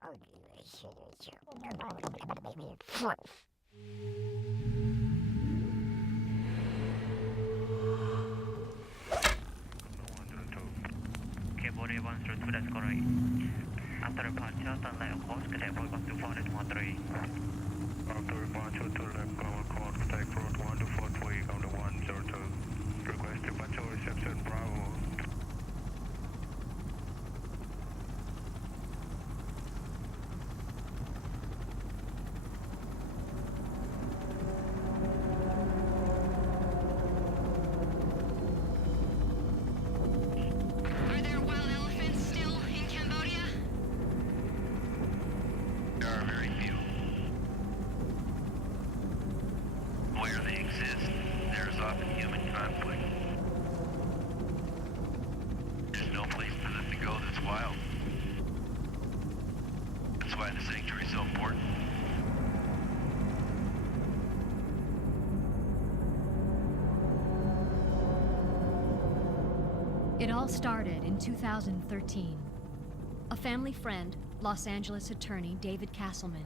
Cambodia 102, that's correct. After departure, turn left course, contact road 124.13. After departure, turn left course, contact road 124.3, come to 102. Request departure reception, Bravo. It all started in 2013. A family friend, Los Angeles attorney David Castleman,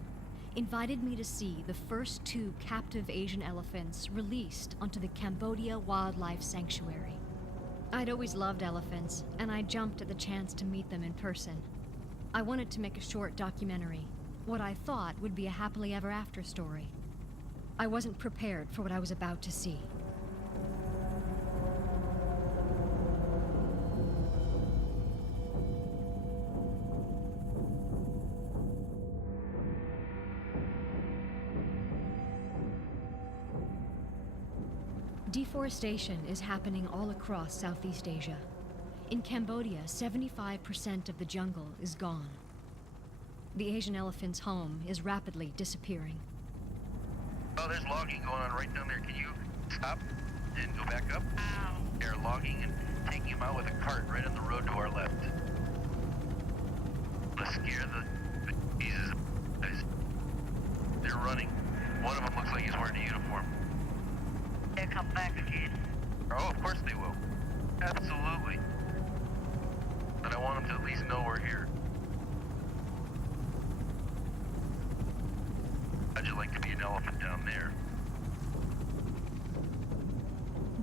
invited me to see the first 2 captive Asian elephants released onto the Cambodia Wildlife Sanctuary. I'd always loved elephants, and I jumped at the chance to meet them in person. I wanted to make a short documentary, what I thought would be a happily ever after story. I wasn't prepared for what I was about to see. Deforestation is happening all across Southeast Asia. In Cambodia, 75% of the jungle is gone. The Asian elephant's home is rapidly disappearing. Oh, there's logging going on right down there. Can you stop and go back up? They're logging and taking him out with a cart right on the road to our left. Let's scare the Jesus guys. They're running. One of them looks like he's wearing a uniform. They'll come back again. Oh, of course they will. Absolutely. But I want them to at least know we're here. How'd you like to be an elephant down there?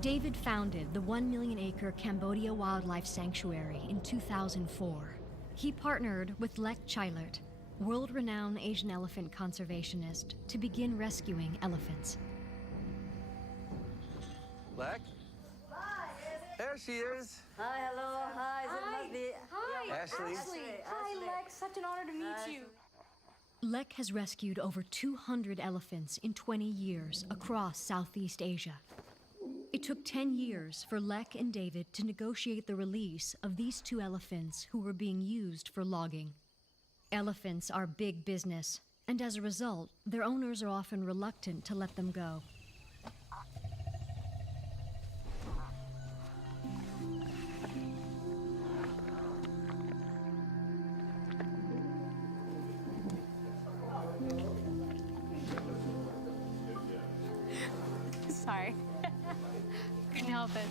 David founded the 1 million acre Cambodia Wildlife Sanctuary in 2004. He partnered with Lek Chilert, world-renowned Asian elephant conservationist, to begin rescuing elephants. Lek? There she is. Hi, hello, hi. Hi. Ashley. Hi, Lex. Such an honor to meet you. Lek has rescued over 200 elephants in 20 years across Southeast Asia. It took 10 years for Lek and David to negotiate the release of these 2 elephants who were being used for logging. Elephants are big business, and as a result, their owners are often reluctant to let them go. Sorry. Couldn't help it.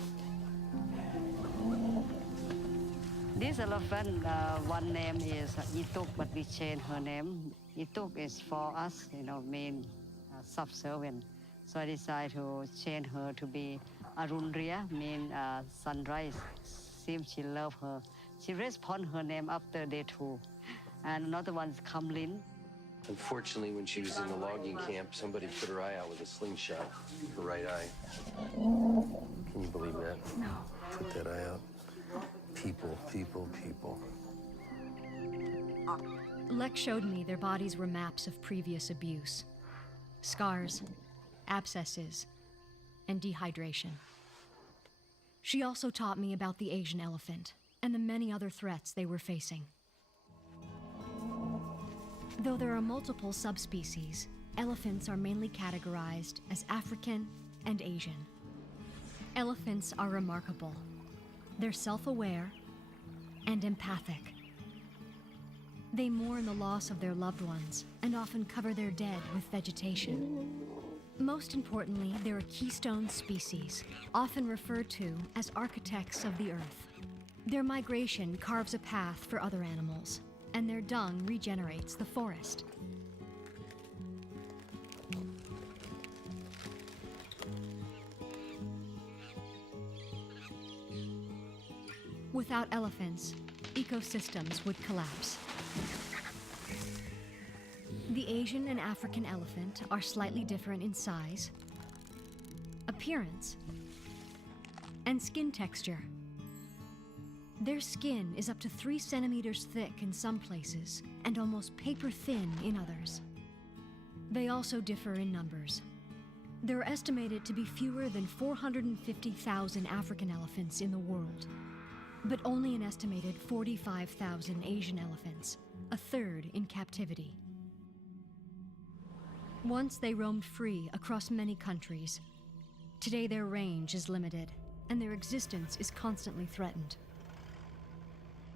This elephant, one name is Ituk, but we changed her name. Ituk is for us, mean subservient. So I decided to change her to be Arunria, mean sunrise. Seems she loved her. She responded her name after day 2. And another one is Kamlin. Unfortunately, when she was in the logging camp, somebody put her eye out with a slingshot, her right eye. Can you believe that? No. Put that eye out. People. Lek showed me their bodies were maps of previous abuse. Scars, abscesses, and dehydration. She also taught me about the Asian elephant and the many other threats they were facing. Though there are multiple subspecies, elephants are mainly categorized as African and Asian. Elephants are remarkable. They're self-aware and empathic. They mourn the loss of their loved ones and often cover their dead with vegetation. Most importantly, they're a keystone species, often referred to as architects of the earth. Their migration carves a path for other animals, and their dung regenerates the forest. Without elephants, ecosystems would collapse. The Asian and African elephant are slightly different in size, appearance, and skin texture. Their skin is up to 3 centimeters thick in some places and almost paper thin in others. They also differ in numbers. There are estimated to be fewer than 450,000 African elephants in the world, but only an estimated 45,000 Asian elephants, a third in captivity. Once they roamed free across many countries. Today their range is limited, and their existence is constantly threatened.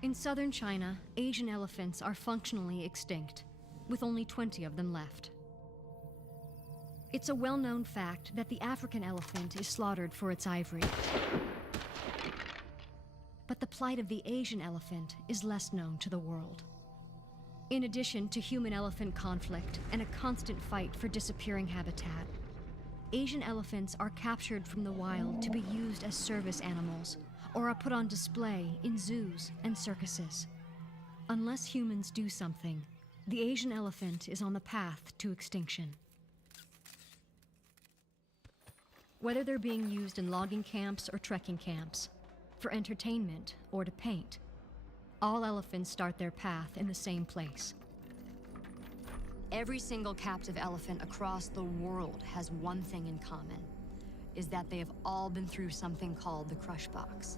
In southern China, Asian elephants are functionally extinct, with only 20 of them left. It's a well-known fact that the African elephant is slaughtered for its ivory. But the plight of the Asian elephant is less known to the world. In addition to human-elephant conflict and a constant fight for disappearing habitat, Asian elephants are captured from the wild to be used as service animals or are put on display in zoos and circuses. Unless humans do something, the Asian elephant is on the path to extinction. Whether they're being used in logging camps or trekking camps, for entertainment or to paint, all elephants start their path in the same place. Every single captive elephant across the world has one thing in common, is that they have all been through something called the crush box.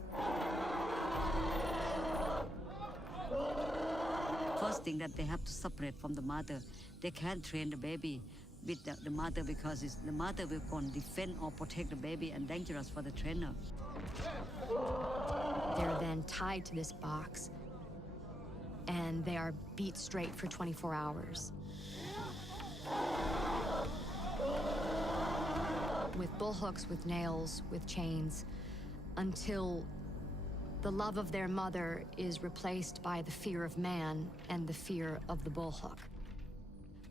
First thing that they have to separate from the mother. They can't train the baby with the mother because the mother will go and defend or protect the baby and dangerous for the trainer. They're then tied to this box, and they are beat straight for 24 hours. With bullhooks, with nails, with chains, until the love of their mother is replaced by the fear of man and the fear of the bullhook.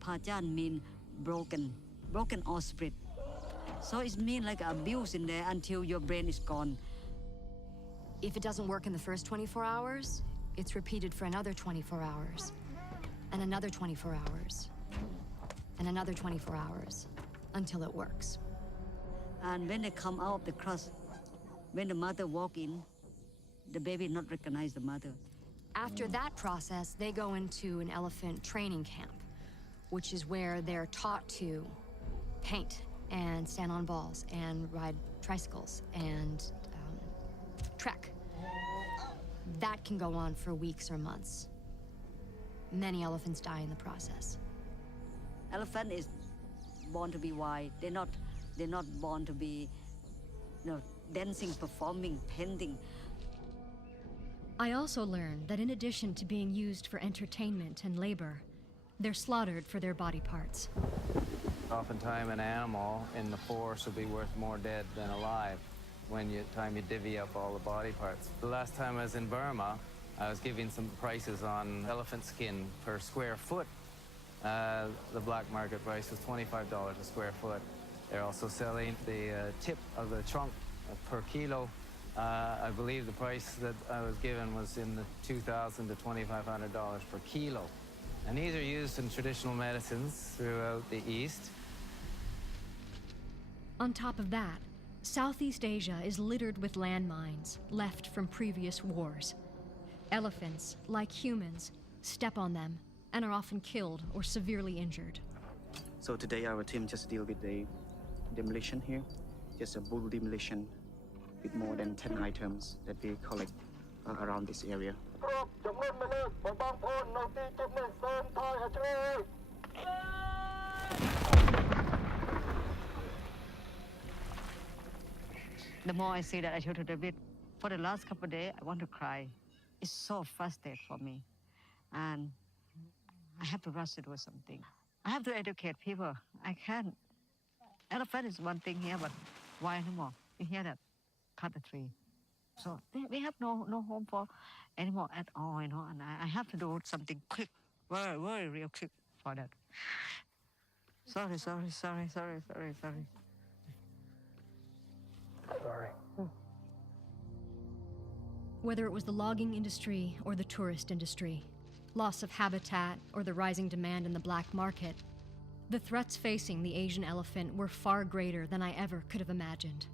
Pajan means broken or split. So it means like abuse in there until your brain is gone. If it doesn't work in the first 24 hours, it's repeated for another 24 hours, and another 24 hours, and another 24 hours, until it works. And when they come out of the crush, when the mother walk in, the baby not recognize the mother. After that process, they go into an elephant training camp, which is where they're taught to paint and stand on balls and ride tricycles and trek. That can go on for weeks or months. Many elephants die in the process. Elephant is born to be wild. They're not born to be, dancing, performing, painting. I also learned that in addition to being used for entertainment and labor, they're slaughtered for their body parts. Oftentimes an animal in the forest will be worth more dead than alive when you divvy up all the body parts. The last time I was in Burma, I was giving some prices on elephant skin per square foot. The black market price was $25 a square foot. They're also selling the tip of the trunk per kilo. I believe the price that I was given was in the $2,000 to $2,500 per kilo. And these are used in traditional medicines throughout the East. On top of that, Southeast Asia is littered with landmines left from previous wars. Elephants, like humans, step on them and are often killed or severely injured. So today our team just deal with the demolition here, just a bull demolition with more than 10 items that we collect around this area. The more I see that, I told David, for the last couple of days, I want to cry. It's so frustrating for me. And I have to rush to do something. I have to educate people. I can't. Elephant is one thing here, but wild animal, you hear that? Cut the tree. So we have no home for animal at all, and I have to do something quick, very, very real quick for that. Sorry. Whether it was the logging industry or the tourist industry, loss of habitat or the rising demand in the black market, the threats facing the Asian elephant were far greater than I ever could have imagined.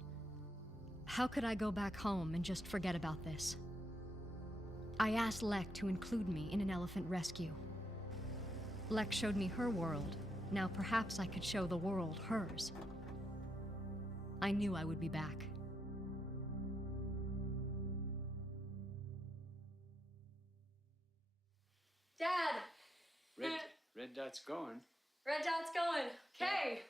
How could I go back home and just forget about this? I asked Lek to include me in an elephant rescue. Lek showed me her world. Now perhaps I could show the world hers. I knew I would be back. Dad! Red dot's going. Red dot's going. Okay.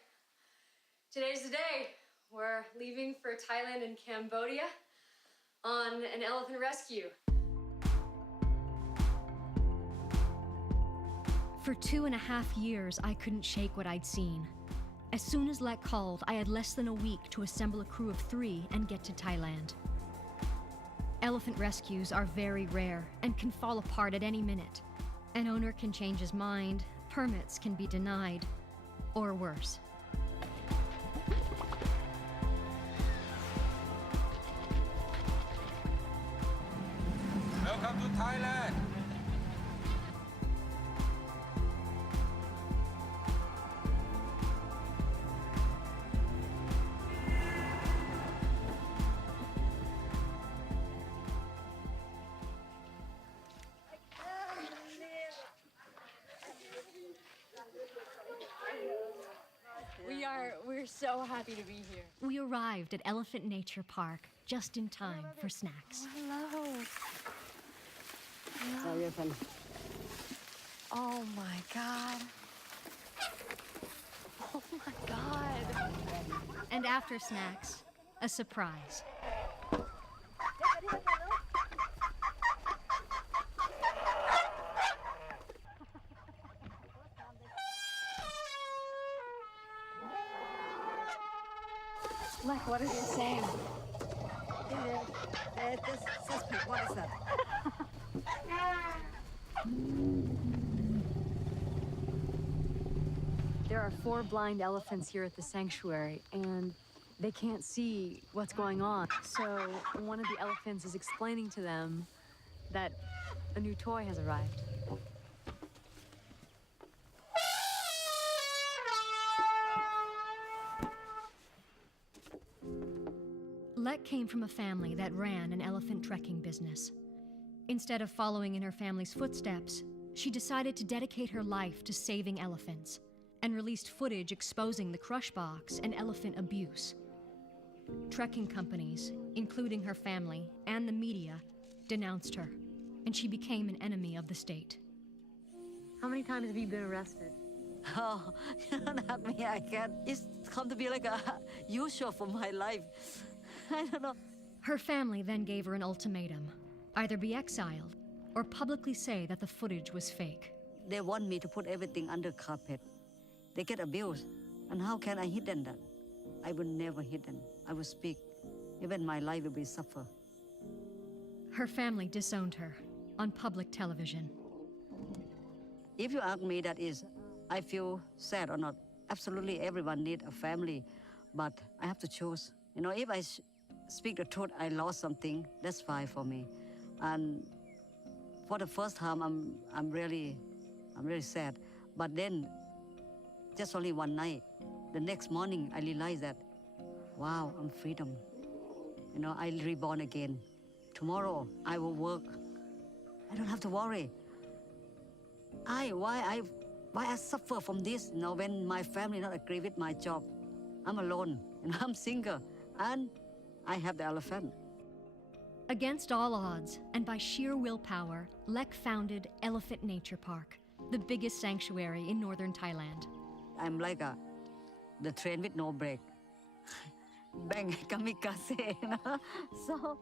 Today's the day. We're leaving for Thailand and Cambodia on an elephant rescue. For 2.5 years, I couldn't shake what I'd seen. As soon as Lek called, I had less than a week to assemble a crew of 3 and get to Thailand. Elephant rescues are very rare and can fall apart at any minute. An owner can change his mind, permits can be denied, or worse. Welcome to Thailand. We're so happy to be here. We arrived at Elephant Nature Park just in time for snacks. Hello. Elephant. Oh my God. Oh my God. And after snacks, a surprise. Like, what is it saying? Suspect, what is that? There are 4 blind elephants here at the sanctuary, and they can't see what's going on. So one of the elephants is explaining to them that a new toy has arrived. Lek came from a family that ran an elephant trekking business. Instead of following in her family's footsteps, she decided to dedicate her life to saving elephants and released footage exposing the crush box and elephant abuse. Trekking companies, including her family and the media, denounced her, and she became an enemy of the state. How many times have you been arrested? Oh, not me, I can't. It's come to be like a usual for my life. I don't know. Her family then gave her an ultimatum: either be exiled or publicly say that the footage was fake. They want me to put everything under carpet. They get abused. And how can I hidden that? I will never hidden. I will speak. Even my life will be suffer. Her family disowned her on public television. If you ask me, that is, I feel sad or not. Absolutely everyone need a family, but I have to choose. You know, if I speak the truth, I lost something, that's fine for me. And for the first time, I'm really sad. But then, just only one night, the next morning, I realized that, wow, I'm freedom. You know, I reborn again. Tomorrow, I will work. I don't have to worry. Why I suffer from this? You know, when my family not agree with my job, I'm alone, and I'm single, and I have the elephant. Against all odds, and by sheer willpower, Lek founded Elephant Nature Park, the biggest sanctuary in northern Thailand. I'm like the train with no brake. Bang, kamikaze, you know? So,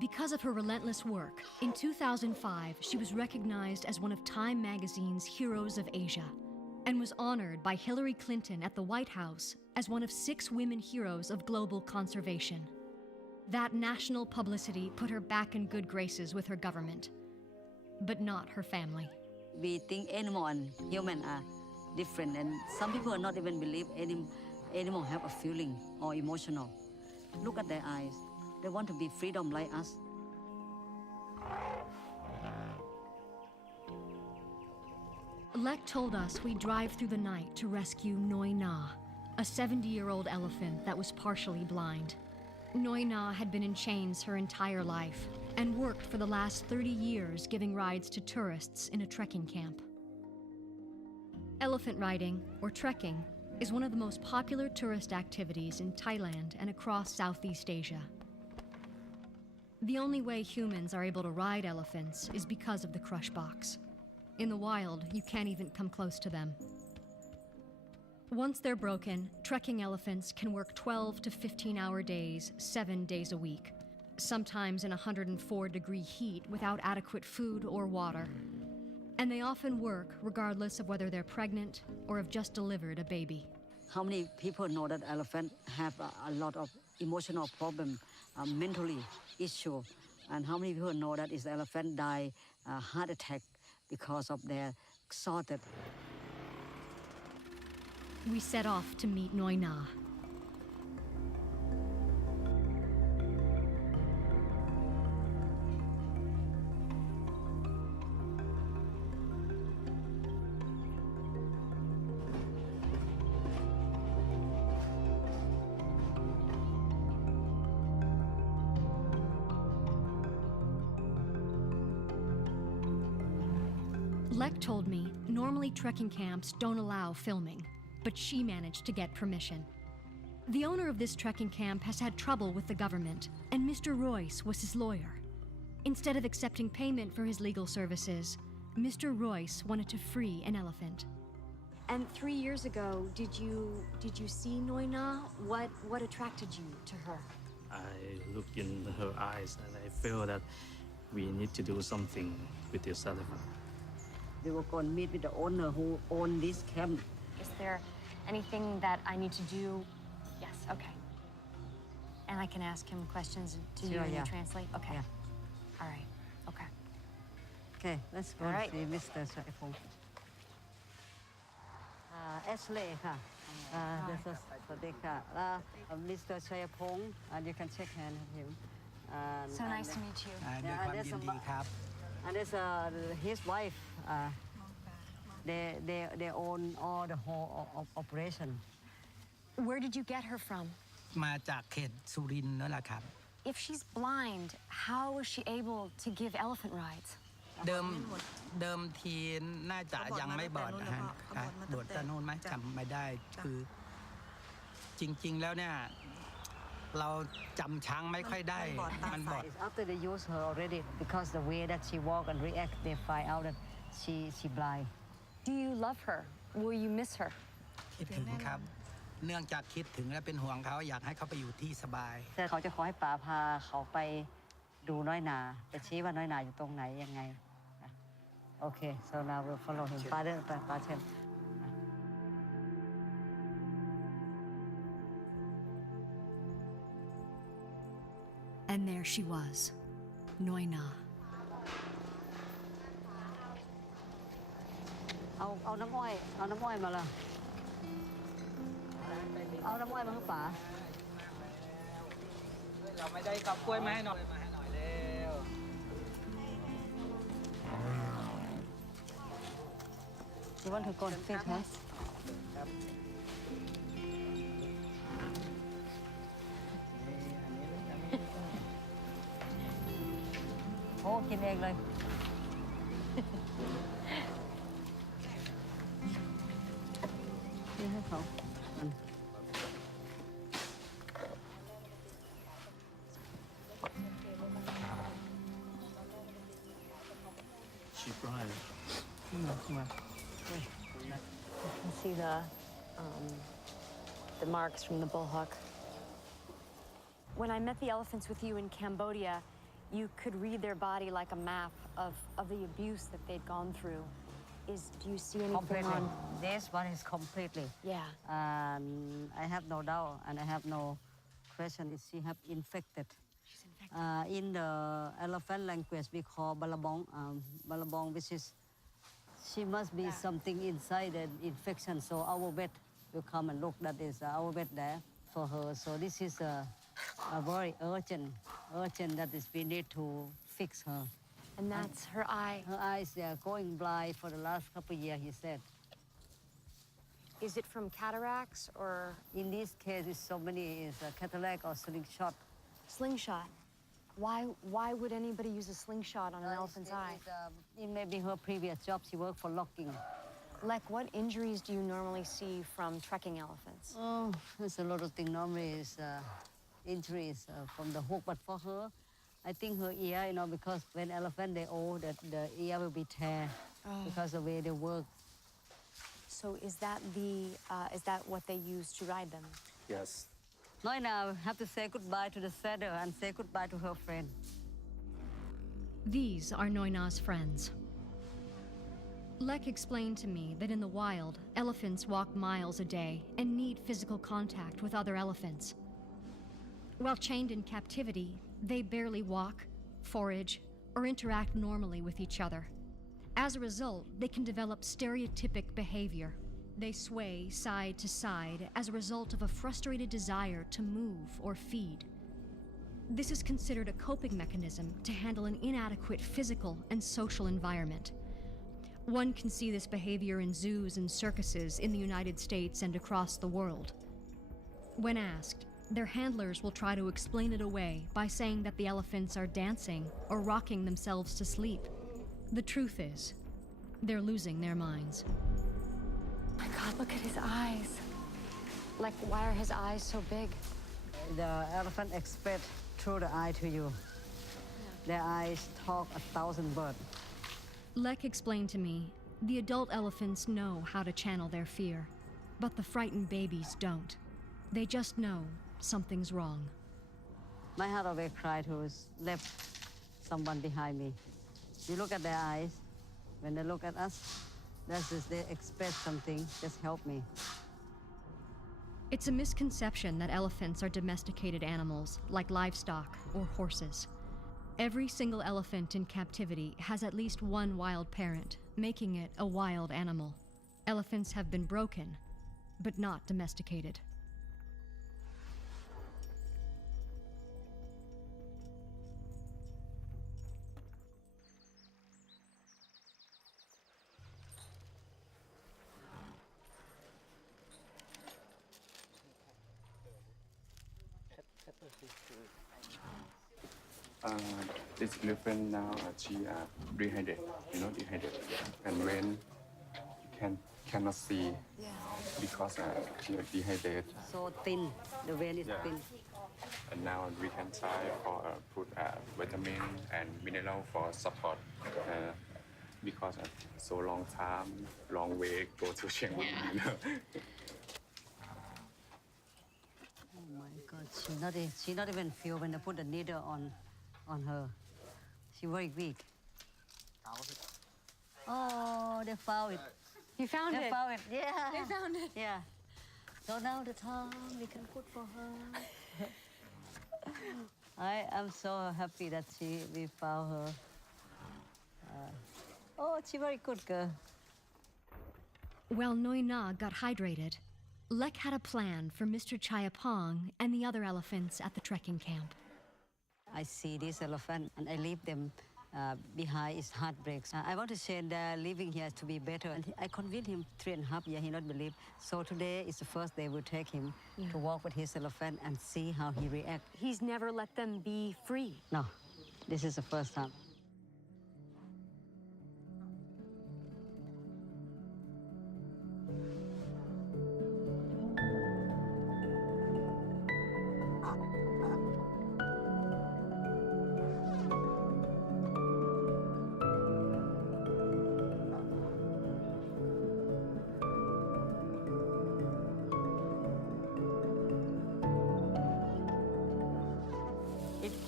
because of her relentless work, in 2005, she was recognized as one of Time magazine's Heroes of Asia and was honored by Hillary Clinton at the White House as one of 6 women heroes of global conservation. That national publicity put her back in good graces with her government, but not her family. We think animal and human are different, and some people are not even believe animal have a feeling or emotional. Look at their eyes. They want to be freedom like us. Lek told us we drive through the night to rescue Noi Na, a 70-year-old elephant that was partially blind. Noi Na had been in chains her entire life and worked for the last 30 years giving rides to tourists in a trekking camp. Elephant riding, or trekking, is one of the most popular tourist activities in Thailand and across Southeast Asia. The only way humans are able to ride elephants is because of the crush box. In the wild, you can't even come close to them. Once they're broken, trekking elephants can work 12 to 15-hour days, 7 days a week, sometimes in 104-degree heat without adequate food or water. And they often work regardless of whether they're pregnant or have just delivered a baby. How many people know that elephants have a lot of emotional problem, mentally issue, and how many people know that is elephant die heart attack because of their exhausted. We set off to meet Noi Na. Lek told me normally trekking camps don't allow filming, but she managed to get permission. The owner of this trekking camp has had trouble with the government, and Mr. Royce was his lawyer. Instead of accepting payment for his legal services, Mr. Royce wanted to free an elephant. And 3 years ago, did you see Noi Na? What attracted you to her? I look in her eyes and I feel that we need to do something with this elephant. They will go and meet with the owner who owns this camp. Is there anything that I need to do? Yes, okay. And I can ask him questions to you and you translate? Okay. Yeah. All right, okay. Okay, let's go All right. see Mr. Soipong. Ashley, this is Sadika. Mr. Soipong, and you can shake hands with him. So nice to meet you. And there's his wife. They own all the whole operation. Where did you get her from? มาจากเขตสุรินทร์นั่นแหละครับ If she's blind, how was she able to give elephant rides? เดิมทีน่าจะยังไม่บอดนะฮะบอดตะนู่นไหมจำไม่ได้คือจริงๆแล้วเนี่ยเราจำช้างไม่ค่อยได้มันบอด After they use her already, because the way that she walk and react, they find out that she blind. Do you love her? Will you miss her? คิดถึงครับเนื่องจากคิดถึงและเป็นห่วงเขาอยากให้เขาไปอยู่ที่สบาย แต่เขาจะขอให้ป๋าพาเขาไปดูน้อยนาไปชี้ว่าน้อยนาอยู่ตรงไหนยังไงโอเค so now we'll follow him ป๋าเดินไปป๋าเชิญ And there she was, Noi Na. เอาน้ำอ้อยมาเลยเอาน้ำอ้อยมาให้ป๋า เราไม่ได้กอบกล้วยมาให้หน่อยเร็ว You want to go and feed her? ครับ โอ้กินเองเลย นี่ให้เขา She blind. You can see the marks from the bullhook. When I met the elephants with you in Cambodia, you could read their body like a map of the abuse that they'd gone through. Do you see anything Completely. on? This one is completely. Yeah. And I have no doubt and I have no question if she have infected. She's infected. In the elephant language, we call balabong. Balabong, which is she must be something inside an infection. So our vet will come and look. That is our vet there for her. So this is a very urgent that is we need to fix her. And that's her eye. Her eyes are going blind for the last couple of years, he said. Is it from cataracts or? In this case, it's so many is a cataract or slingshot. Slingshot. Why would anybody use a slingshot on an elephant's eye? It may be her previous job. She worked for logging. Lek, what injuries do you normally see from trekking elephants? Oh, there's a lot of things. Normally is injuries from the hook, but for her, I think her ear, you know, because when elephant they old, that the ear will be tear because of the way they work. So is that what they use to ride them? Yes. Now, I have to say goodbye to the saddle and say goodbye to her friend. These are Noina's friends. Lek explained to me that in the wild, elephants walk miles a day and need physical contact with other elephants. While chained in captivity, they barely walk, forage, or interact normally with each other. As a result, they can develop stereotypic behavior. They sway side to side as a result of a frustrated desire to move or feed. This is considered a coping mechanism to handle an inadequate physical and social environment. One can see this behavior in zoos and circuses in the United States and across the world. When asked, their handlers will try to explain it away by saying that the elephants are dancing or rocking themselves to sleep. The truth is, they're losing their minds. My God, look at his eyes. Like, why are his eyes so big? The elephant express through the eye to you. Their eyes talk 1,000 words. Lek explained to me, the adult elephants know how to channel their fear, but the frightened babies don't. They just know something's wrong. My heart always cried to left someone behind me. You look at their eyes, when they look at us, that's just they express something, just help me. It's a misconception that elephants are domesticated animals, like livestock or horses. Every single elephant in captivity has at least one wild parent, making it a wild animal. Elephants have been broken, but not domesticated. This elephant now, she dehydrated, dehydrated. And when you cannot see because she is dehydrated. So thin, the vein is thin. And now we can try for put vitamin and mineral for support because so long time, long way go to Chiang Mai. Oh my God, she not even feel when they put the needle on her. She very weak. Oh, they found it. You found it? They found it, yeah. They found it. Yeah. So now the time we can put for her. I am so happy that we found her. Oh, she's very good girl. While Noina got hydrated, Lek had a plan for Mr. Chayapong and the other elephants at the trekking camp. I see this elephant and I leave them behind his heartbreaks. I want to say that living here to be better. And I convinced him 3.5 years, he not believe. So today is the first day we'll take him to walk with his elephant and see how he reacts. He's never let them be free. No, this is the first time.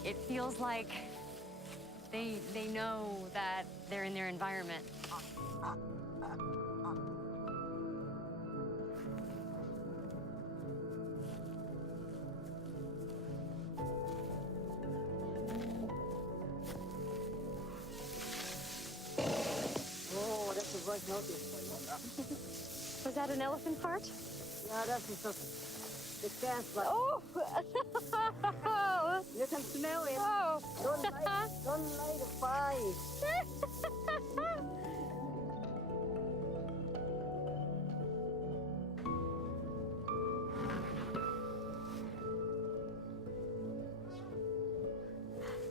It feels like they know that they're in their environment. Was that an elephant fart? Yeah, that is the gas. Oh! You can smell it. Oh! Don't light the fire.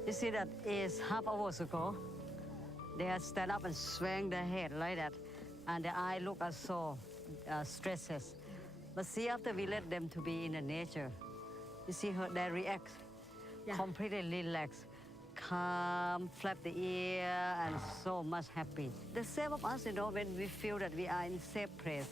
You see that is half hours ago. They had stand up and swing their head like that, and their eye look as so stresses. But see, after we let them to be in the nature, you see her, they react completely relaxed, calm, flap the ear, and so much happy. The same of us, when we feel that we are in safe place,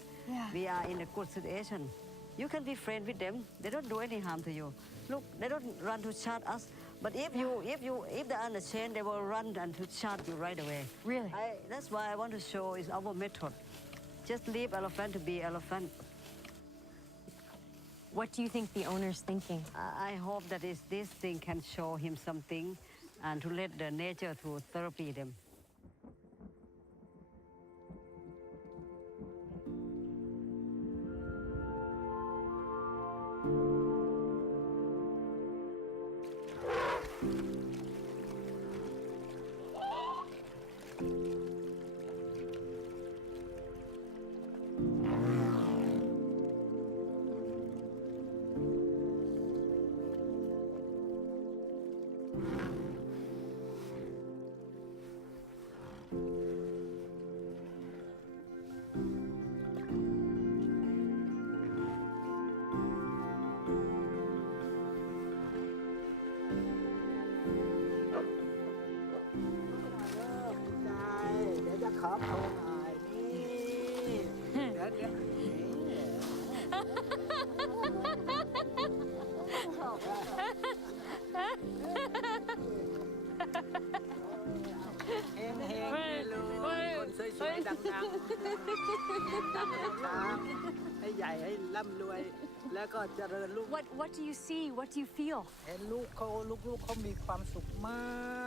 we are in a good situation. You can be friends with them. They don't do any harm to you. Look, they don't run to charge us. But if they're on the chain, they will run and to charge you right away. Really? That's why I want to show is our method. Just leave elephant to be elephant. What do you think the owner's thinking? I hope that this thing can show him something and to let the nature to therapy them. What do you see? What do you feel? เห็นลูกเขามีความสุขมา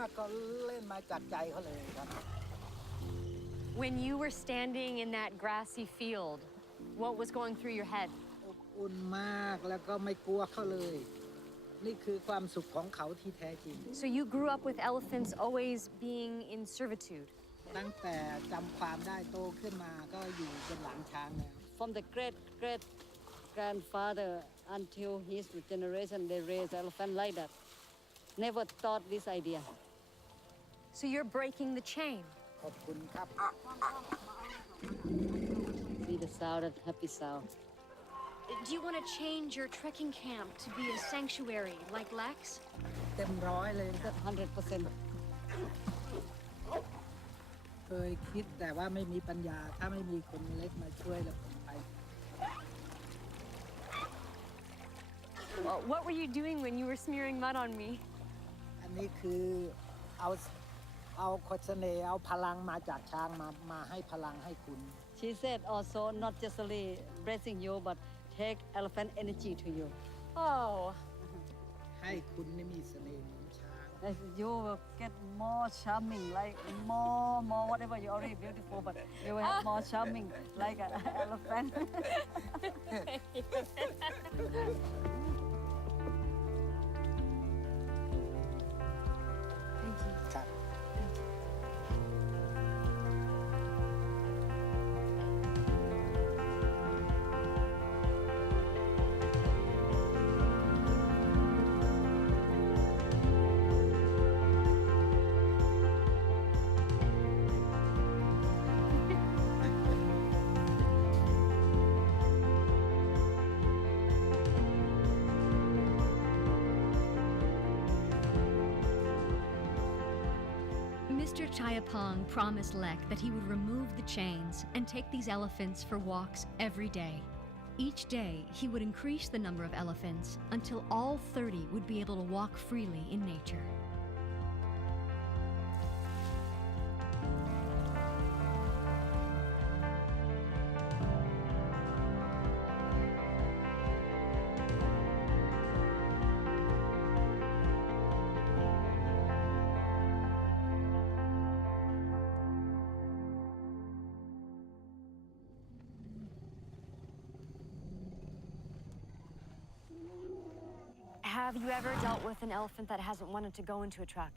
กก็เล่นมาจากใจเขาเลยครับ When you were standing in that grassy field, what was going through your head? อบอุ่นมากแล้วก็ไม่กลัวเขาเลย นี่คือความสุขของเขาที่แท้จริง So you grew up with elephants always being in servitude. ตั้งแต่จำความได้โตขึ้นมาก็อยู่บนหลังช้างแล้ว From the great grandfather until his generation, they raise elephant like that. Never thought this idea. So you're breaking the chain. ขอบคุณครับ See the sound, that happy sound. Do you want to change your trekking camp to be a sanctuary like Lex? เต็มร้อยเลย That 100%. เคยคิดแต่ว่าไม่มีปัญญาถ้าไม่มีคนเล็กมาช่วยแล้วผมไป What were you doing when you were smearing mud on me? อันนี้คือเอาโคชเนเอาพลังมาจากช้างมาให้พลังให้คุณ She said also not just only blessing you, but take elephant energy to you. Oh. ให้คุณนี่มีเสน่ห์เหมือนช้าง You will get more charming, like more whatever. You're already beautiful, but you will have more charming, like an elephant. Mr. Chayapong promised Lek that he would remove the chains and take these elephants for walks every day. Each day, he would increase the number of elephants until all 30 would be able to walk freely in nature. Have you ever dealt with an elephant that hasn't wanted to go into a truck?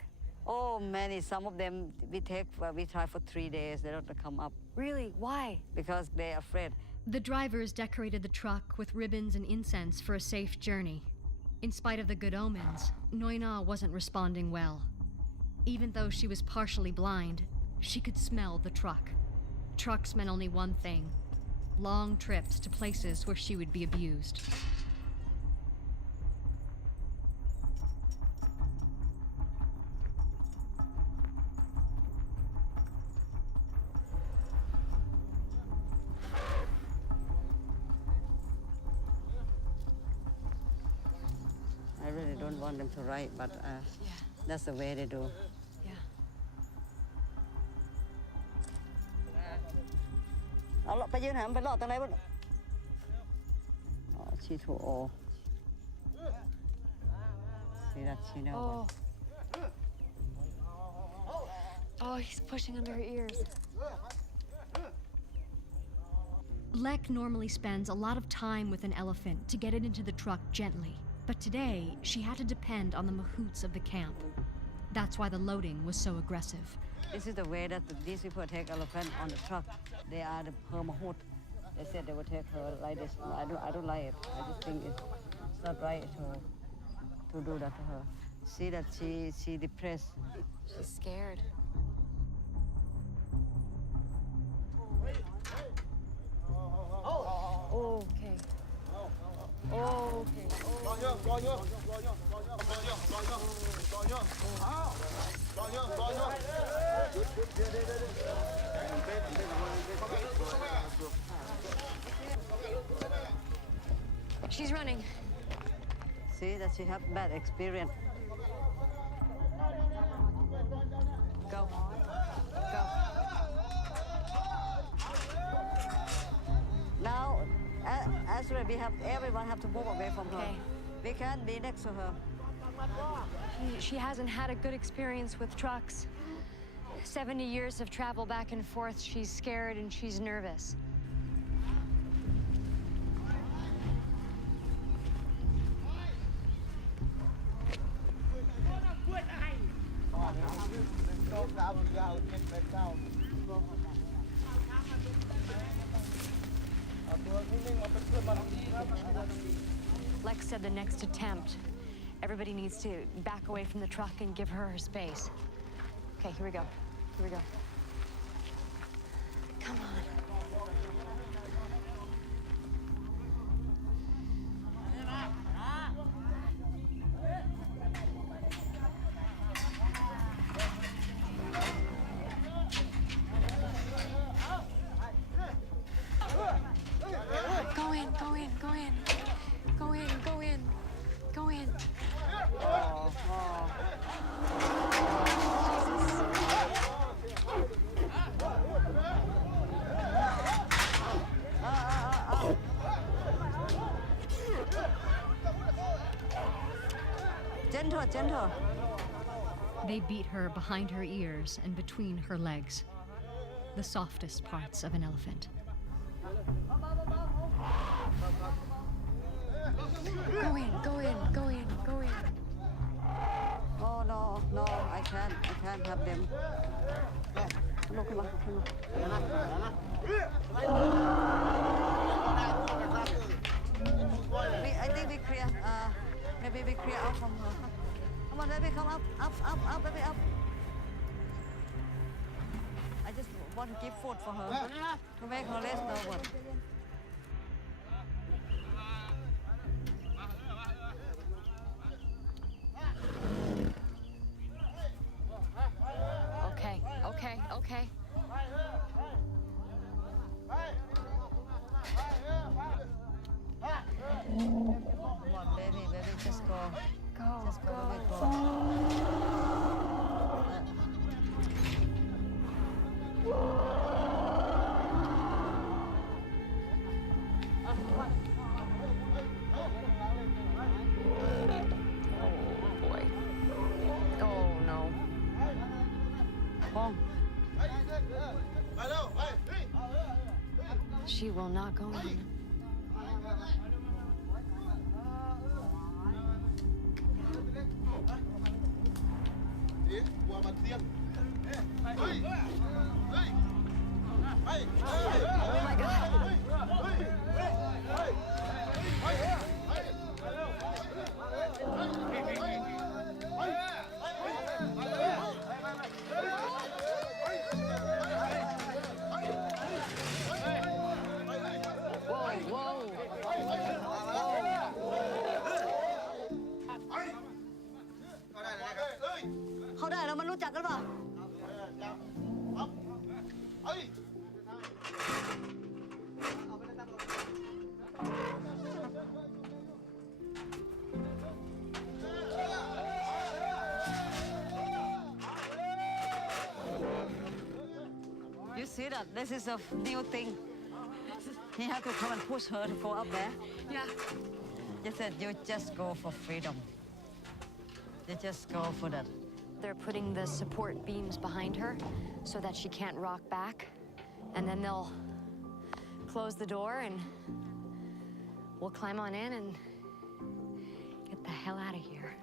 Oh, many. Some of them we try for 3 days. They don't come up. Really? Why? Because they're afraid. The drivers decorated the truck with ribbons and incense for a safe journey. In spite of the good omens, Noina wasn't responding well. Even though she was partially blind, she could smell the truck. Trucks meant only one thing: long trips to places where she would be abused. I really don't want them to write, but that's the way they do. Yeah. เอาละไปยืนหามไปรอดตรงไหนบ้างอ๋อ she too old. See that she knows. Oh. Oh, he's pushing under her ears. Lek normally spends a lot of time with an elephant to get it into the truck gently. But today, she had to depend on the mahouts of the camp. That's why the loading was so aggressive. This is the way that these people take elephant on the truck. They are her mahout. They said they would take her like this. I don't like it. I just think it's not right to do that to her. See that she depressed. She's scared. Oh, okay. Oh, okay. She's running. See that she have bad experience. Go. Go. Now, as we have everyone have to move away from her. Okay. We can't be next to her. She hasn't had a good experience with trucks. 70 years of travel back and forth. She's scared and she's nervous. Lex said the next attempt, everybody needs to back away from the truck and give her space. Okay, here we go. Here we go. Come on. Go in, go in, go in. Go in, go in, go in. Oh. Gentle, gentle. They beat her behind her ears and between her legs, the softest parts of an elephant. Go in, go in, go in, go in. Oh no, I can't have them. Come on, come on, come on. I think we clear. Maybe we clear out from her. Come on, baby, come up, baby, up. I just want to give food for her to make her less nervous. Okay, okay, okay. Come on, baby, just go. Go, Just go, baby, go. go. Oh, boy. Oh, no. Come. She will not go in. You see that? This is a new thing. He had to come and push her to go up there. Yeah. You said you just go for freedom. You just go for that. They're putting the support beams behind her so that she can't rock back. And then they'll close the door and we'll climb on in and get the hell out of here.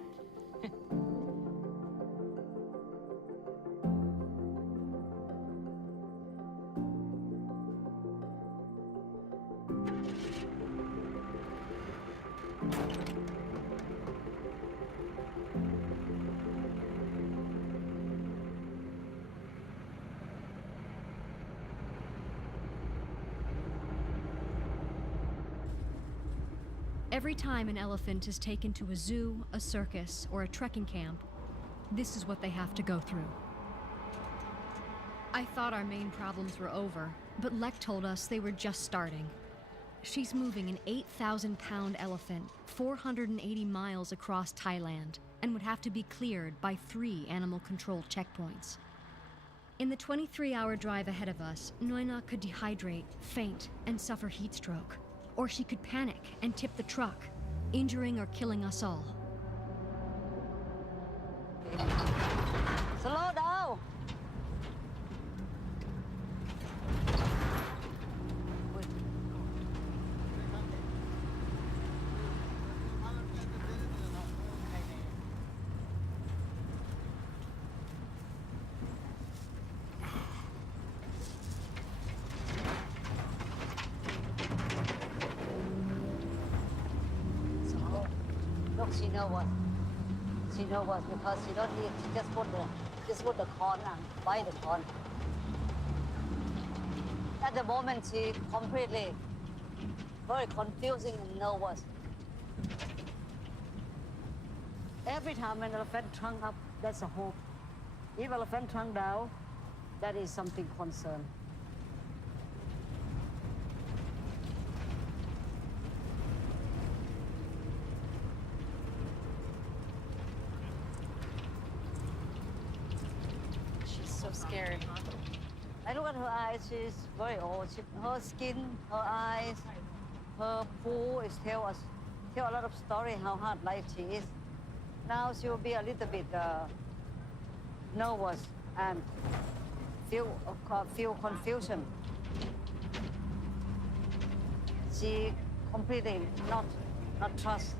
Every time an elephant is taken to a zoo, a circus, or a trekking camp, this is what they have to go through. I thought our main problems were over, but Lek told us they were just starting. She's moving an 8,000-pound elephant 480 miles across Thailand and would have to be cleared by 3 animal control checkpoints. In the 23-hour drive ahead of us, Noina could dehydrate, faint, and suffer heat stroke. Or she could panic and tip the truck, injuring or killing us all. Slow down. Look, she know what. She know what because she don't need. She just put the corn and buy the corn. At the moment, she completely very confusing and nervous. Every time an elephant trunk up, that's a hope. If elephant trunk down, that is something concern. So scared. I look at her eyes, she's very old. Her skin, her eyes, her poo is tell a lot of story how hard life she is. Now she will be a little bit nervous and feel confusion. She completely not trust.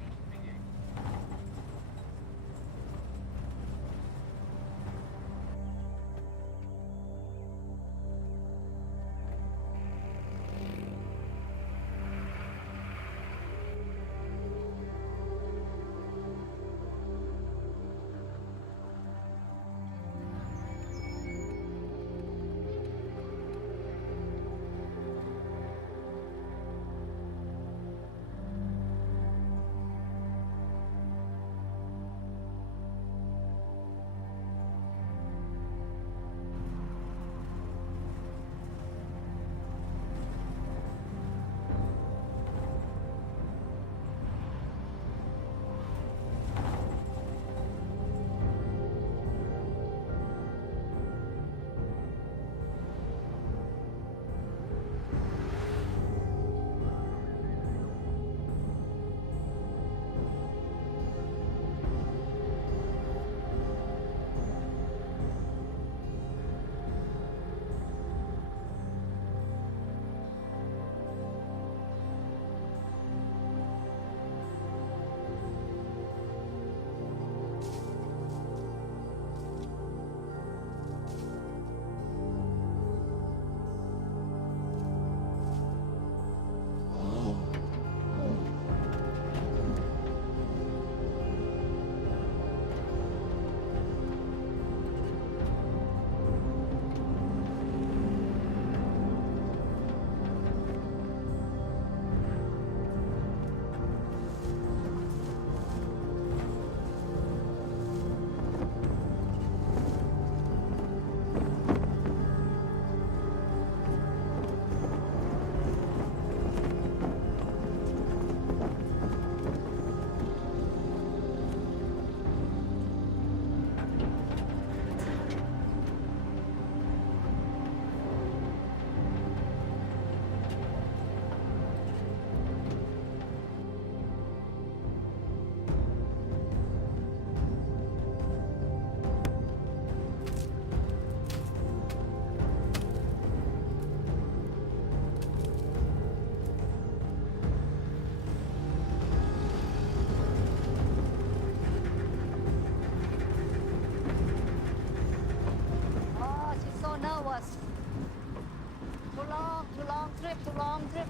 too long trip, too long trip.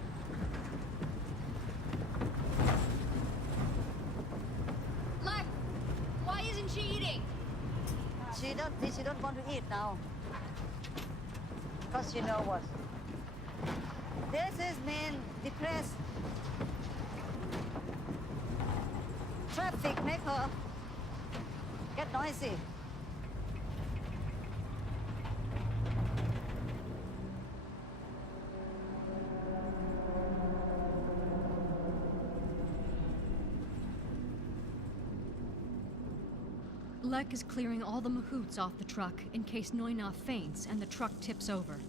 Lek, why isn't she eating? She don't want to eat now. Because she know what? This is mean depressed. Traffic make her get noisy. Lek is clearing all the mahouts off the truck in case Noina faints and the truck tips over.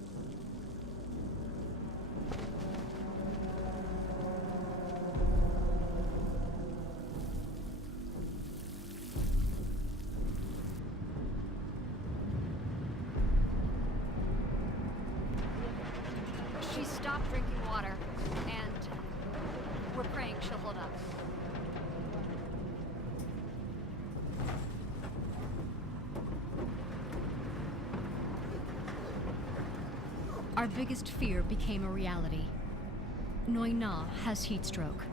She stopped drinking water, and we're praying she'll hold up. Our biggest fear became a reality. Noi Na has heat stroke.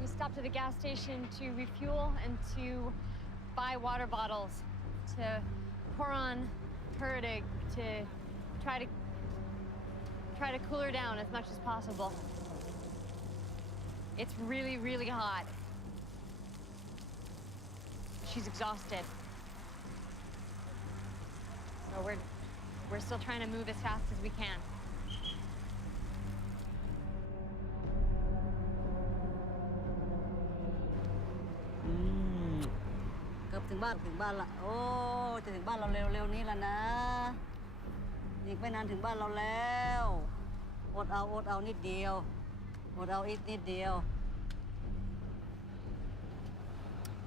We stopped at a gas station to refuel and to buy water bottles to pour on her to try to cool her down as much as possible. It's really, really hot. She's exhausted. So we're still trying to move as fast as we can. เกือบถึงบ้านละโอ้จะถึงบ้านเราเร็วๆนี้แล้วนะอีกไม่นานถึงบ้านเราแล้วอดเอานิดเดียวอดเอาอีกนิดเดียว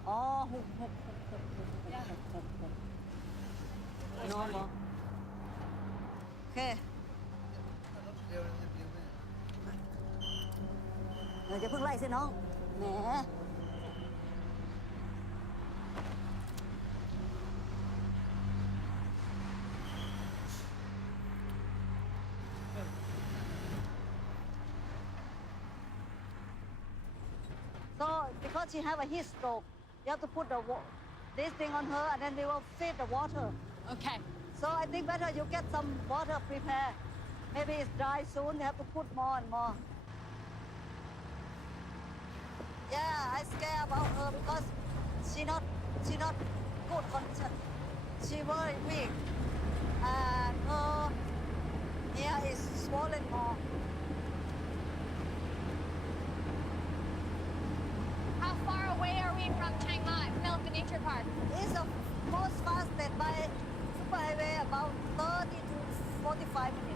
อ๋อหุบนอนเหรอโอเคจะเพิ่งไล่สิน้องแหม So because she have a heat stroke, you have to put this thing on her and then we will feed the water. Okay. So I think better you get some water prepared. Maybe it's dry soon, you have to put more and more. Yeah, I scared about her because she not good condition. She very weak. And her ear is swollen more. How far away are we from Chiang Mai, Elephant Nature Park? It's the most fastest by superhighway about 30 to 45 minutes.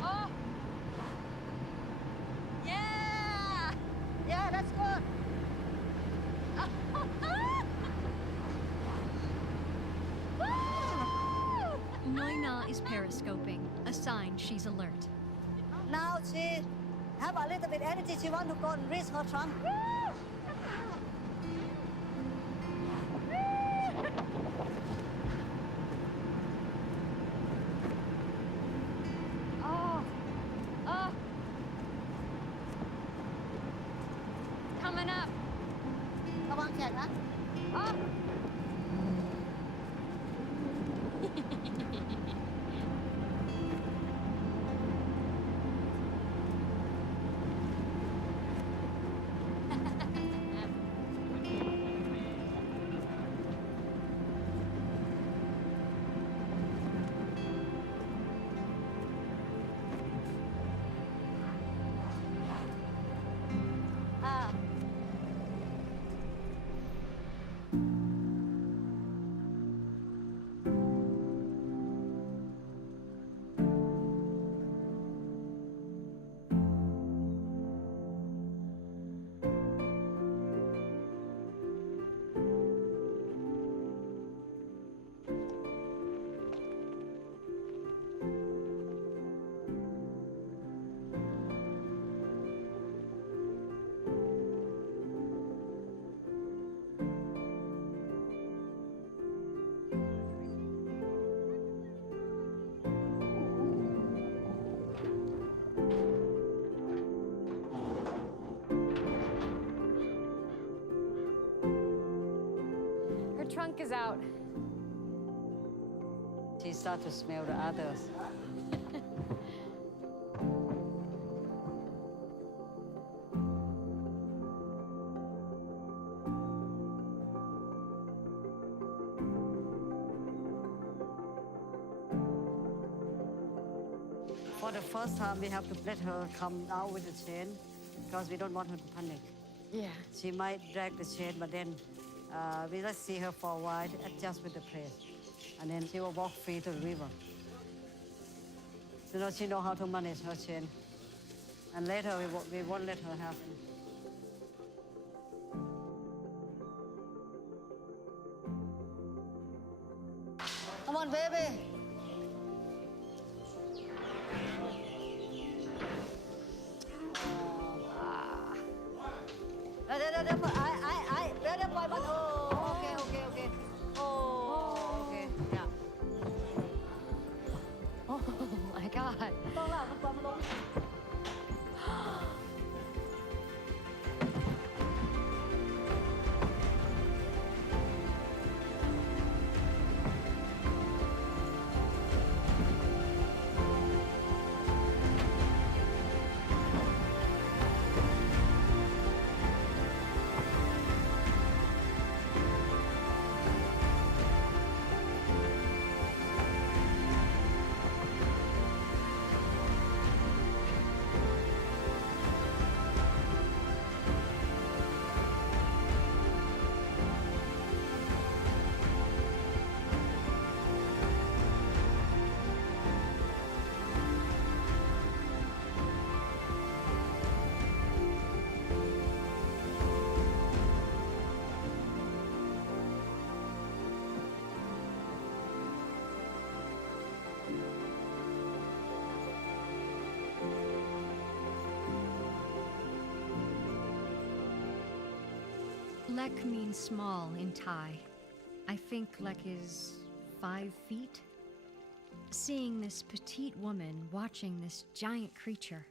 Oh! Yeah! Yeah, that's good. Noina is periscoping, a sign she's alert. Now she have a little bit energy. She want to go and reach her trunk. Oh, กนะอ๋อ Her trunk is out. She started to smell the others. For the first time, we have to let her come out with the chain because we don't want her to panic. Yeah. She might drag the chain, but then we just see her for a while, adjust with the place. And then she will walk free to the river. So now she knows how to manage her chain. And later we won't let her have it. Come on, baby. Okay. Oh, okay, yeah. Oh my God. Lek means small in Thai. I think Lek is 5 feet. Seeing this petite woman watching this giant creature,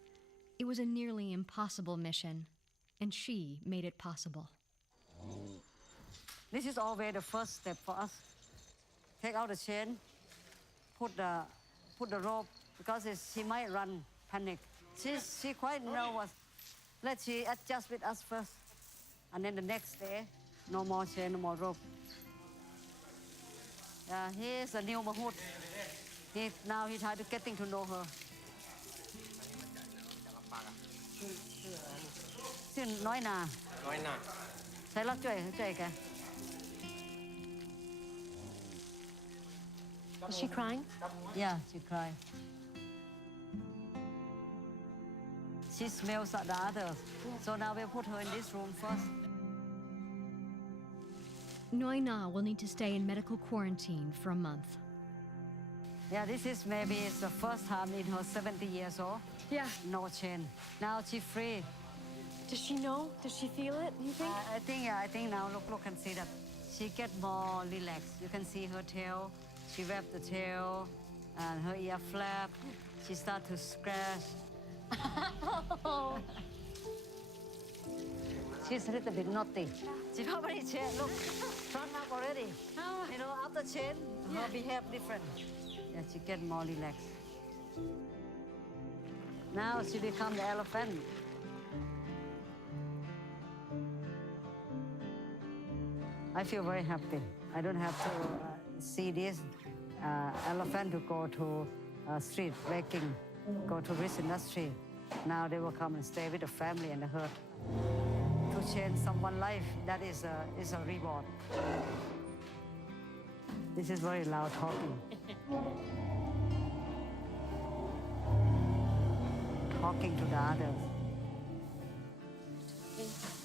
it was a nearly impossible mission, and she made it possible. This is always the first step for us. Take out the chain, put the rope, because she might run, panic. She quite nervous. Let she adjust with us first. And then the next day, no more chain, no more rope. Yeah, he is a new mahout. Now he tried to getting to know her. ชื่อน้อยนา ใช้แล้วช่วยแก Is she crying? Yeah, she cried. She smells the others. So now we'll put her in this room first. Noi Na will need to stay in medical quarantine for a month. Yeah, this is maybe the first time in her 70 years old. Yeah. No chain. Now she's free. Does she know? Does she feel it, you think? I think now look and see that she get more relaxed. You can see her tail. She wrap the tail and her ear flap. She start to scratch. she's a little bit naughty. She's already changed. Look, front up already. You know, after change, her behave different. Yeah, she get more relaxed. Now she become the elephant. I feel very happy. I don't have to see this elephant to go to street breaking, go to rich industry. Now they will come and stay with the family and the herd. To change someone's life, that is a reward. This is very loud talking. Talking to the others.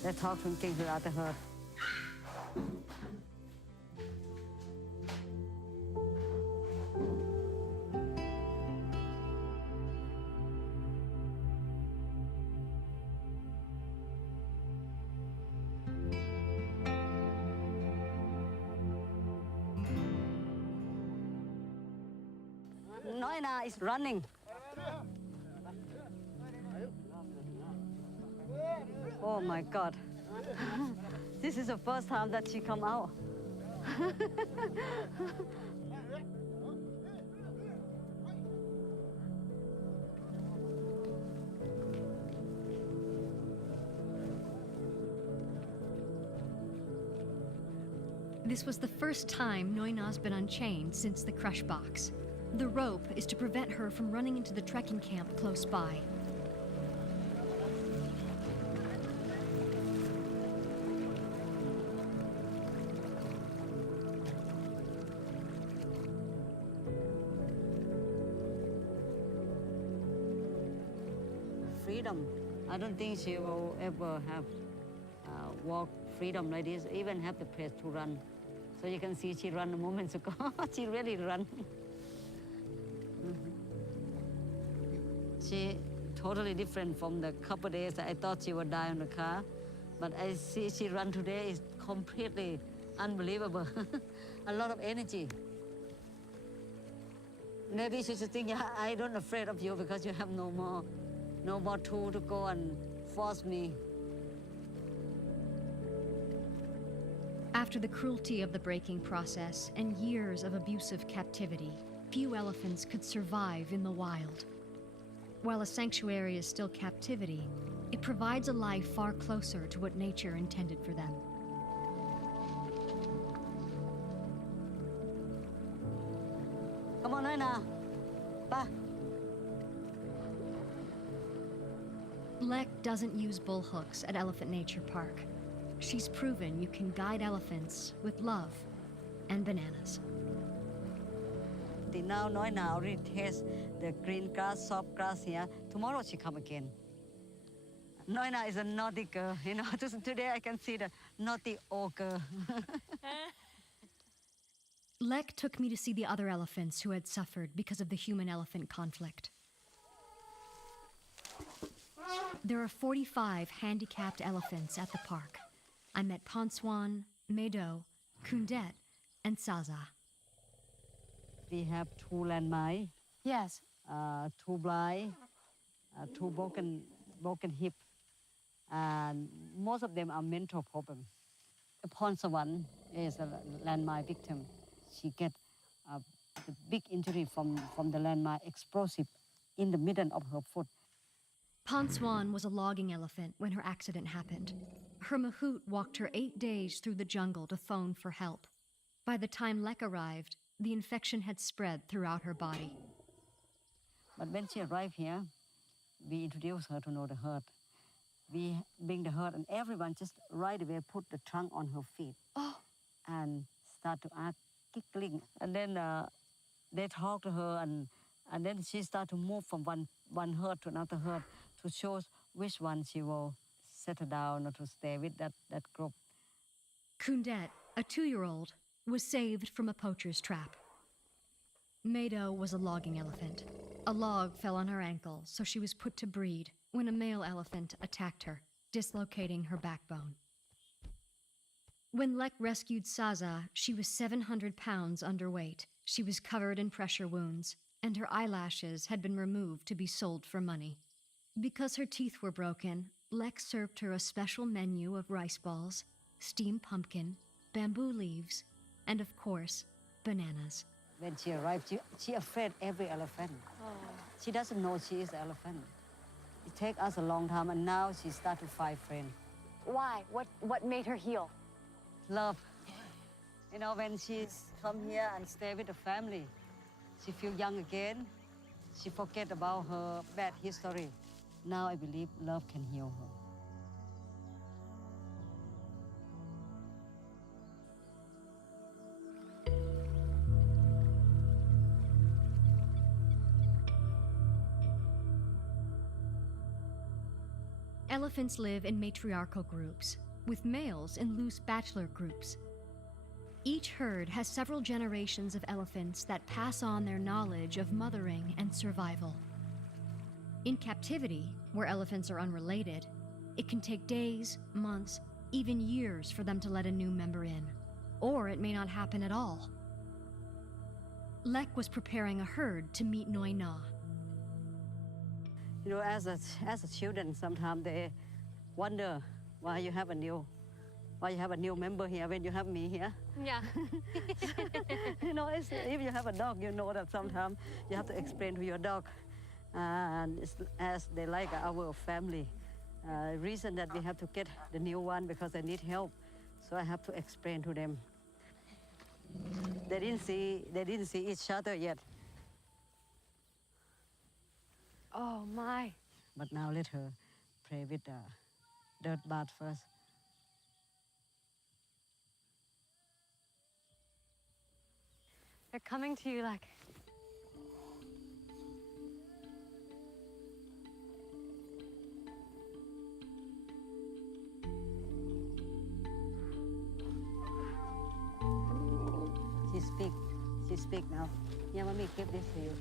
They're talking to the other herd. Noina is running. Oh my God. This is the first time that she come out. This was the first time Noina's been unchained since the crush box. The rope is to prevent her from running into the trekking camp close by. Freedom. I don't think she will ever have walk freedom like this, even have the place to run. So you can see she ran a moment ago. She really ran. She totally different from the couple days that I thought she would die in the car. But I see she run today is completely unbelievable. A lot of energy. Maybe she should think, yeah, I don't afraid of you because you have no more tool to go and force me. After the cruelty of the breaking process and years of abusive captivity, few elephants could survive in the wild. While a sanctuary is still captivity, it provides a life far closer to what nature intended for them. Come on, Noina. Ba. Lek doesn't use bull hooks at Elephant Nature Park. She's proven you can guide elephants with love and bananas. Now Noina already tastes the green grass, soft grass here. Tomorrow she come again. Noina is a naughty girl. You know, today I can see the naughty old girl. Lek took me to see the other elephants who had suffered because of the human-elephant conflict. There are 45 handicapped elephants at the park. I met Ponswan, Meadow, Kundet, and Saza. We have 2 landmines. Yes. 2 blind, 2 broken hip, and most of them are mental problem. Ponswan is a landmine victim. She get a big injury from the landmine explosive in the middle of her foot. Ponswan was a logging elephant when her accident happened. Her mahout walked her 8 days through the jungle to phone for help. By the time Lek arrived, the infection had spread throughout her body. But when she arrived here, we introduced her to know the herd. We bring the herd, and everyone just right away put the trunk on her feet. Oh. And start to act giggling. And then they talk to her, and then she start to move from one herd to another herd to show which one she will settle down or to stay with that group. Kundet, a 2-year-old, was saved from a poacher's trap. Meadow was a logging elephant. A log fell on her ankle, so she was put to breed when a male elephant attacked her, dislocating her backbone. When Lek rescued Saza, she was 700 pounds underweight. She was covered in pressure wounds, and her eyelashes had been removed to be sold for money. Because her teeth were broken, Lex served her a special menu of rice balls, steamed pumpkin, bamboo leaves, and of course, bananas. When she arrived, she afraid every elephant. She doesn't know she is an elephant. It takes us a long time, and now she starts to find friends. Why? What made her heal? Love. You know, when she's come here and stay with the family, she feels young again. She forget about her bad history. Now I believe love can heal her. Elephants live in matriarchal groups, with males in loose bachelor groups. Each herd has several generations of elephants that pass on their knowledge of mothering and survival. In captivity, where elephants are unrelated, it can take days, months, even years for them to let a new member in, or it may not happen at all. Lek was preparing a herd to meet Noi Na. You know, as a children, sometimes they wonder why you have a new member here when you have me here. Yeah. You know, if you have a dog, you know that sometimes you have to explain to your dog, and as they like our family. Reason that we have to get the new one because they need help, so I have to explain to them. They didn't see each other yet. Oh, my. But now let her pray with the dirt bath first. They're coming to you like... She speak now. Yeah, mommy, give this to you.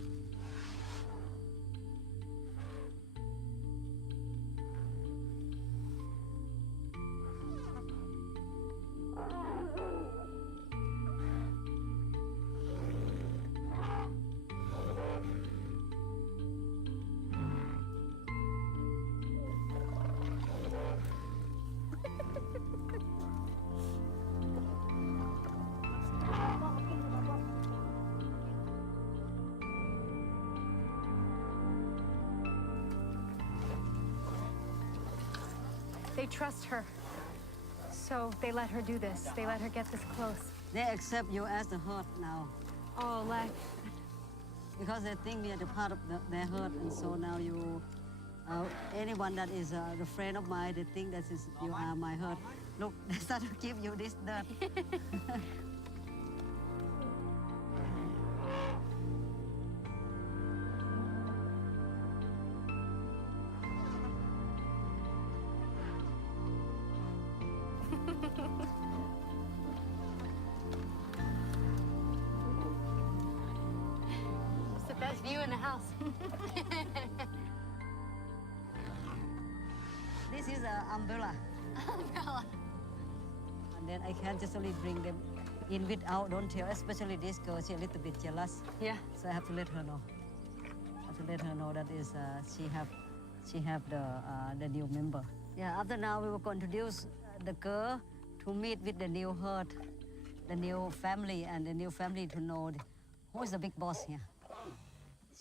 They trust her. So they let her do this. They let her get this close. They accept you as the herd now. Oh, Lek. Because they think we are the part of their herd, and so now you, anyone that is a friend of mine, they think that you are my herd. Look, they start to give you this dirt. It's the best view in the house. This is an umbrella. Umbrella. And then I can just only bring them in without, don't tell, especially this girl, she's a little bit jealous. Yeah. So I have to let her know. I have to let her know that is she have the new member. Yeah, after now we will introduce the girl to meet with the new herd, the new family, and the new family to know who is the big boss here.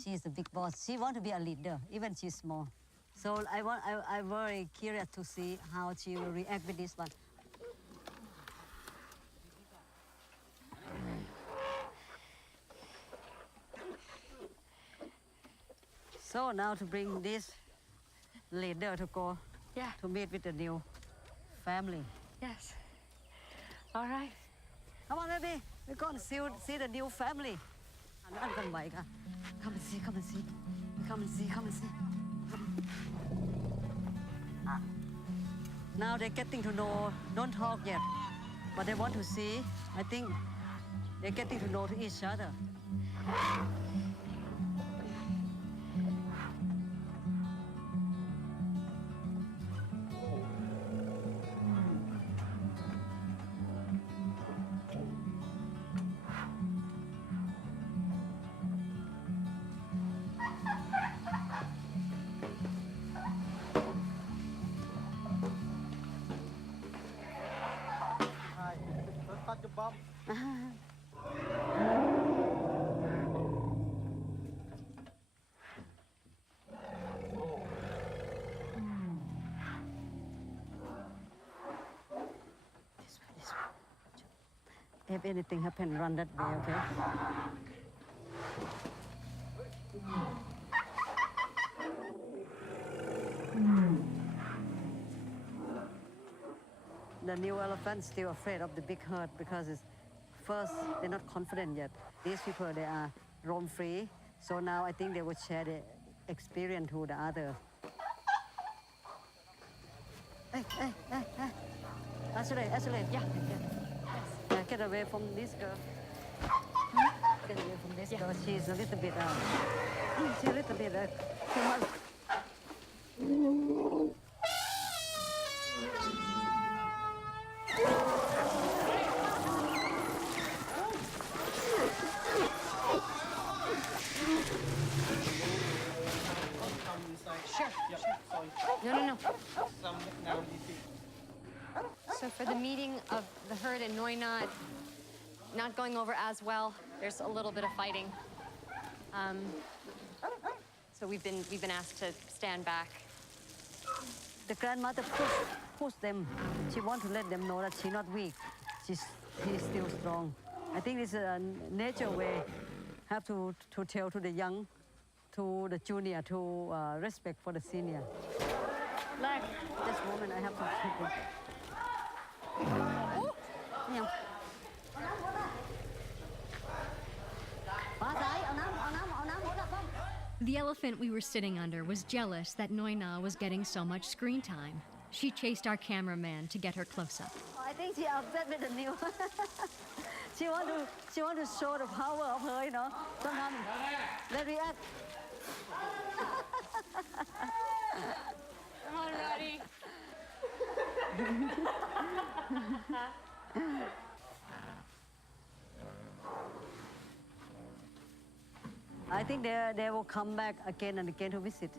She is the big boss. She wants to be a leader, even she's small. So I'm very curious to see how she will react with this one. So now to bring this leader to go to meet with the new family. Yes. All right. Come on, baby. We're going to see the new family. Come and see, come and see. Come and see, come and see. Now they're getting to know, don't talk yet, but they want to see. I think they're getting to know each other. If anything happen, run that way, okay? The new elephant's still afraid of the big herd because it's first they're not confident yet. These people they are roam free, so now I think they will share the experience to the other. Hey, hey, hey, hey. Ashley, yeah. Yeah, get away from this girl. Get away from this girl. She's a little bit, too much. No. So for the meeting of the herd in Noina, not going over as well. There's a little bit of fighting. So we've been asked to stand back. The grandmother push them. She wants to let them know that she's not weak. She's still strong. I think it's a nature way. Have to tell to the young, to the junior, to respect for the senior. Like, just a moment, I have to keep it. Yeah. The elephant we were sitting under was jealous that Noina was getting so much screen time. She chased our cameraman to get her close up. I think she upset with the new. she want to show the power of her, you know. Sometimes let me act. Come on, Roddy. I think they will come back again and again to visit.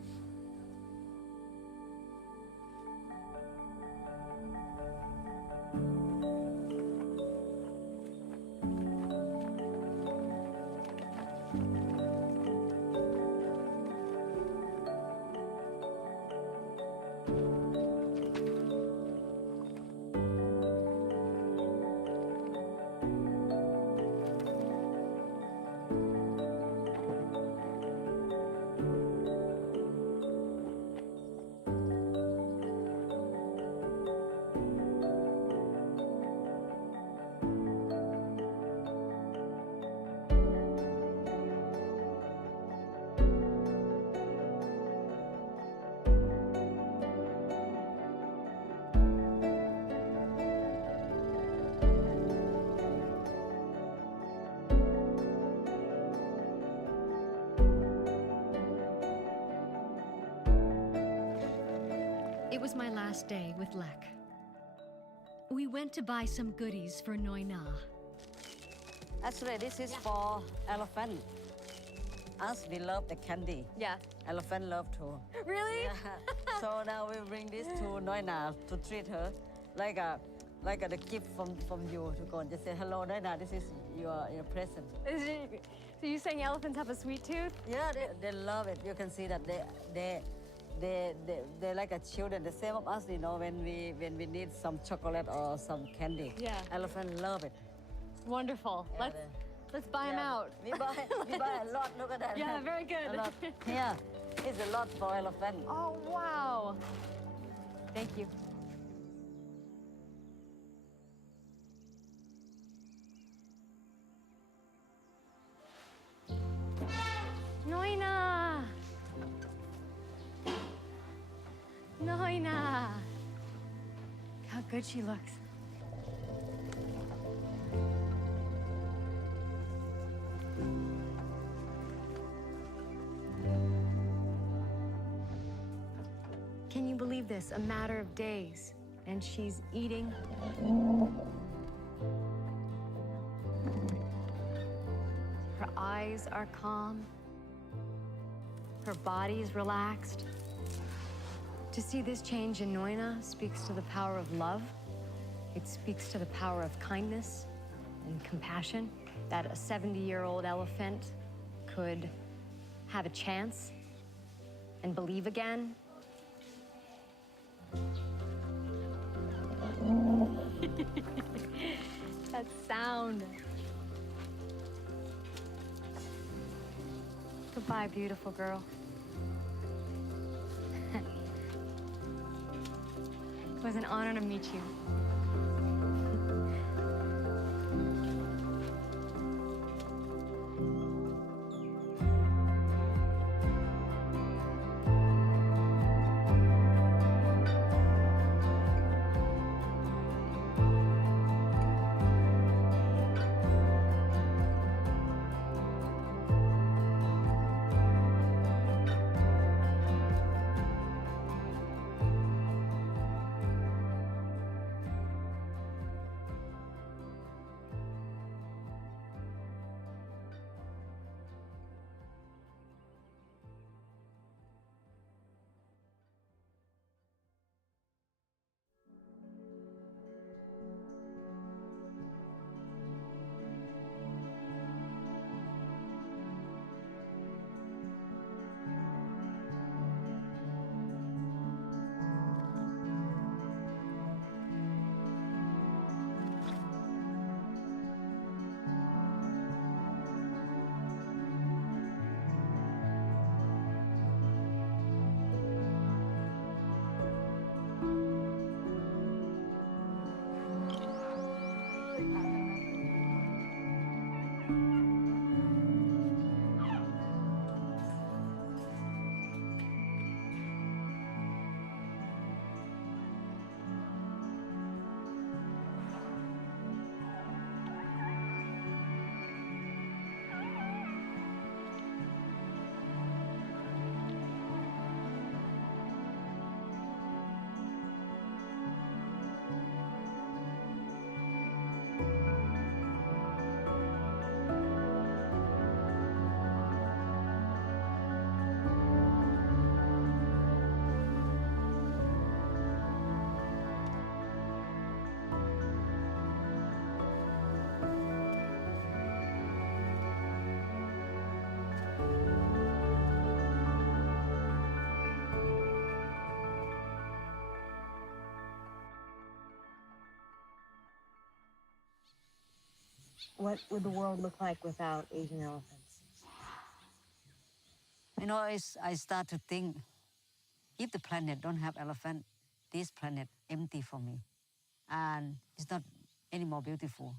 It was my last day with Lek. We went to buy some goodies for Noina. Actually, this is for elephant. Us, we love the candy. Yeah. Elephant love too. Really? Yeah. So now we bring this to Noina to treat her like a gift from you to go and just say, hello, Noina, this is your present. So you're saying elephants have a sweet tooth? Yeah, they love it. You can see that they're like a children, the same of us, you know, when we need some chocolate or some candy. Yeah. Elephant love it. Wonderful. Yeah, Let's buy them out. We buy a lot. Look at that. Yeah, very good. A lot. Yeah, it's a lot for elephant. Oh, wow. Thank you. Noina! Noina! How good she looks. Can you believe this? A matter of days, and she's eating. Her eyes are calm. Her body is relaxed. To see this change in Noina speaks to the power of love. It speaks to the power of kindness. and compassion, that a 70-year-old elephant could have a chance and believe again. That sound. Goodbye, beautiful girl. It was an honor to meet you. What would the world look like without Asian elephants? You know, I start to think, if the planet don't have elephant, this planet empty for me. And it's not any more beautiful.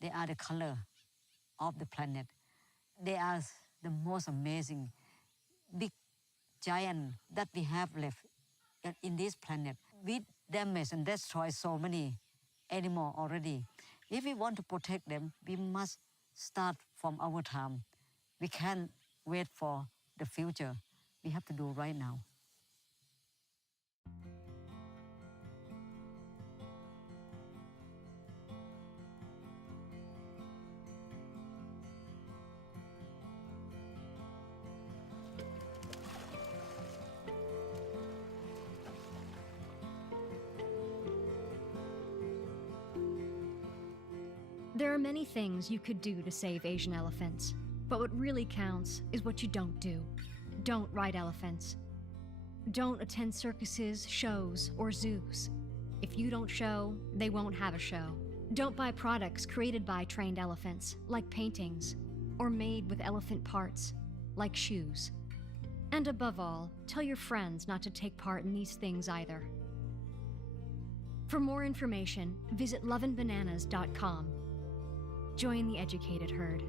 They are the color of the planet. They are the most amazing, big giant that we have left in this planet. We damage and destroy so many animals already. If we want to protect them, we must start from our time. We can't wait for the future. We have to do right now. There are many things you could do to save Asian elephants, but what really counts is what you don't do. Don't ride elephants. Don't attend circuses, shows, or zoos. If you don't show, they won't have a show. Don't buy products created by trained elephants, like paintings, or made with elephant parts, like shoes. And above all, tell your friends not to take part in these things either. For more information, visit loveandbananas.com. Join the educated herd.